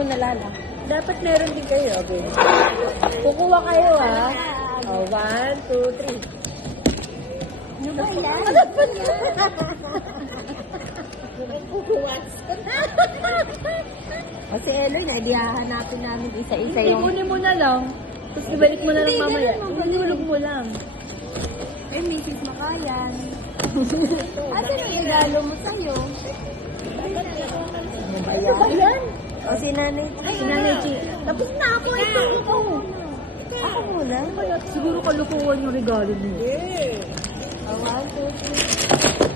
muna, Lala. Dapat meron din kayo. Okay. Kukuha kayo, ha? Oh, 1, 2, 3. Ano ba yan? Ano ba yan? O si Eloy, naidihahanapin namin isa-isa yung... Ikunin mo na lang. Tapos ibalik mo na lang mamaya. Ihulog mo lang. Eh, Mrs. Makayan. Asa na yung regalo mo sa'yo? Ano ba yan? O si Nanay Chi. Si Nanay Chi. Tapos na ako. Ito ako. Ako muna. Siguro kalukuhan yung regalo mo. O, 1, 2, 3.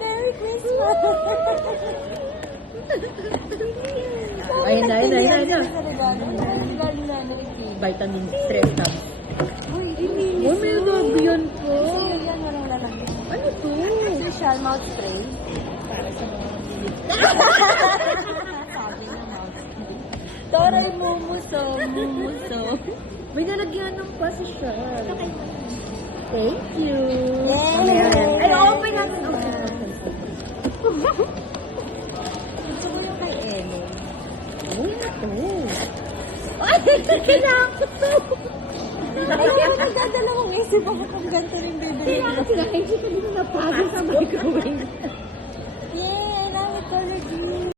Merry Christmas! Ayun na. Sa regalo. Regalo na Nanay Chi. Vitamin stress tabs. Uy, hindi. Oh, may gabi yan po. Sa'yo yan, walang lalaki. Ano to? Special mouth spray. Para sa mga bilit. Sabi na mouth spray. Taray, mumuso. May nalagyan ng pasasyon. Thank you. Yay! Ay, open natin. Gusto ko yung kay Ellen. Uy, na to. Ay, kailangan ko to. Ay, kaya nagdadalawang isip ako kung ganito rin bibili. Kailangan sila. Ay, hindi ko din napagod sa microwave. Yay! I love it, color green.